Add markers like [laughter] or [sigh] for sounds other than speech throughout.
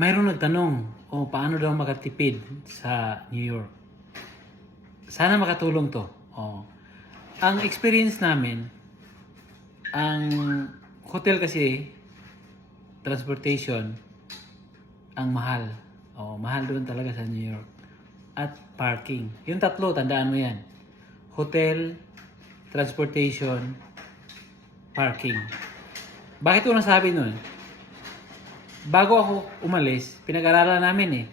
mayroong nagtanong, o paano daw makatipid sa New York? Sana makatulong to. Oh. Ang experience namin, ang hotel kasi, transportation, ang mahal. Oh, mahal doon talaga sa New York. At parking. Yung tatlo, tandaan mo yan. Hotel, transportation, parking. Bakit ko nasabi nun? Bago ako umalis, pinag-aralan namin eh.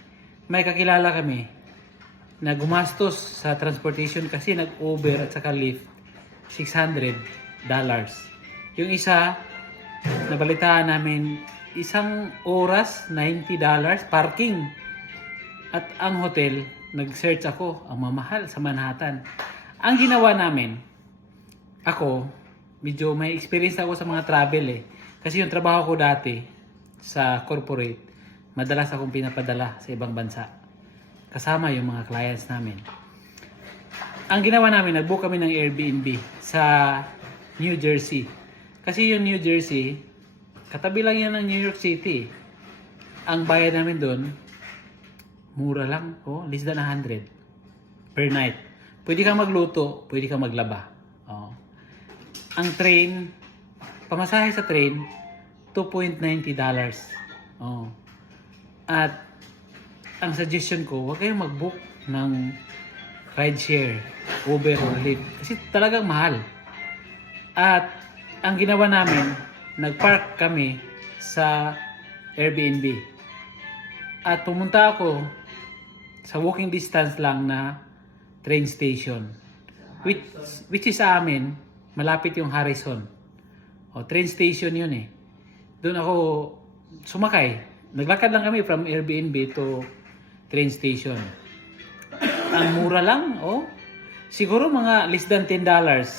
May kakilala kami na gumastos sa transportation kasi nag-Uber at saka Lyft 600 dollars. Yung isa, nabalitaan namin isang oras 90 dollars parking. At ang hotel, nag-search ako, ang mamahal sa Manhattan. Ang ginawa namin, ako, medyo may experience ako sa mga travel eh. Kasi yung trabaho ko dati sa corporate, madalas akong pinapadala sa ibang bansa. Kasama yung mga clients namin. Ang ginawa namin, nag-book kami ng Airbnb sa New Jersey. Kasi yung New Jersey, katabi lang yan ng New York City. Ang bayad namin doon, mura lang, oh, less than 100 per night. Pwede kang magluto, pwede kang maglaba. Oh. Ang train, pamasahe sa train, 2.90 dollars. Oh. At ang suggestion ko, huwag kayong mag-book ng rideshare, Uber or Lyft. Kasi talagang mahal. At ang ginawa namin, nag-park kami sa Airbnb. At pumunta ako sa walking distance lang na train station. Which, which is amin, malapit yung Harrison. O, train station yun eh. Doon ako sumakay. Naglakad lang kami from Airbnb to train station. Ang mura lang, oh. Siguro mga less than $10.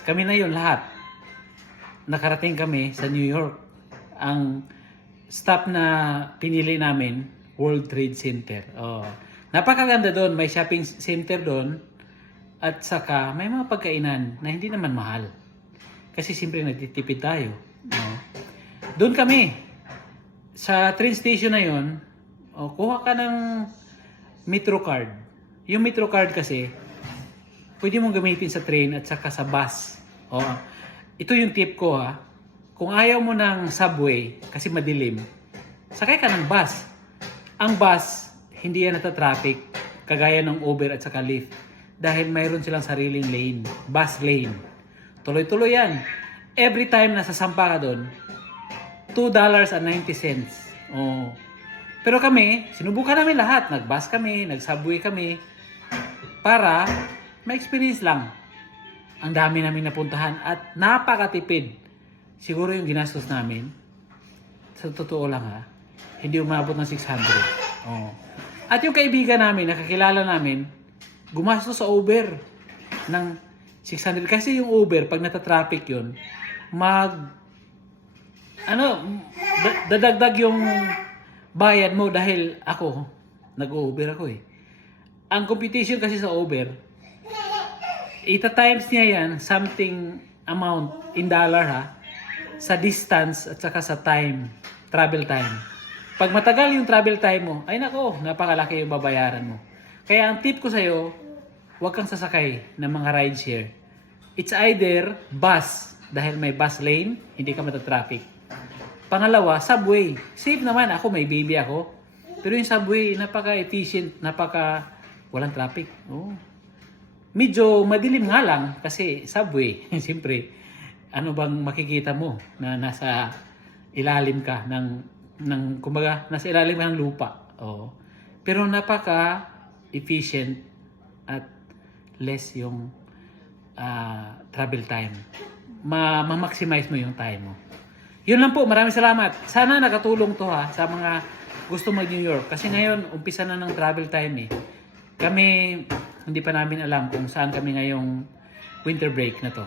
Kami na yun lahat. Nakarating kami sa New York. Ang stop na pinili namin, World Trade Center. Oh. Napakaganda doon. May shopping center doon. At saka, may mga pagkainan na hindi naman mahal. Kasi siyempre nagtitipid tayo. No? Doon kami. Sa train station na yon, oh, kuha ka ng Metro card. Yung Metro card kasi, pwede mong gamitin sa train at saka sa bus. O, ito yung tip ko ha. Kung ayaw mo ng subway kasi madilim, sakay ka ng bus. Ang bus, hindi yan nata-traffic kagaya ng Uber at saka Lyft dahil mayroon silang sariling lane, bus lane. Tuloy-tuloy yan. Every time na sasampa ka doon, $2.90. Oh. Pero kami, sinubukan namin lahat. Nag-bus kami, nag-subway kami para ma-experience lang. Ang dami namin napuntahan at napakatipid. Siguro yung ginastos namin, sa totoo lang ha, hindi umabot ng 600. Oh. At yung kaibigan namin, nakakilala namin, gumastos sa Uber ng 600. Kasi yung Uber, pag nata-traffic yun, mag ano, da- dadagdag yung bayad mo dahil ako, nag-Uber ako eh. Ang competition kasi sa Uber, ita times niya yan, something amount in dollar ha, sa distance at saka sa time, travel time. Pag matagal yung travel time mo, ay nako, napakalaki yung babayaran mo. Kaya ang tip ko sa'yo, huwag kang sasakay ng mga rideshare. It's either bus, dahil may bus lane, hindi ka matatraffic. Pangalawa, subway. Safe naman. Ako, may baby ako. Pero yung subway, napaka-efficient, napaka walang traffic. Oh. Medyo madilim nga lang kasi subway. [laughs] Siyempre, ano bang makikita mo na nasa ilalim ka ng, ng kumbaga, nasa ilalim ka ng lupa. Oh. Pero napaka-efficient at less yung ah, travel time. Ma- ma-maximize mo yung time mo. Yun lang po, maraming salamat. Sana nakatulong to ha sa mga gusto mag New York. Kasi ngayon, umpisa na ng travel time eh. Kami, hindi pa namin alam kung saan kami ngayong winter break na to.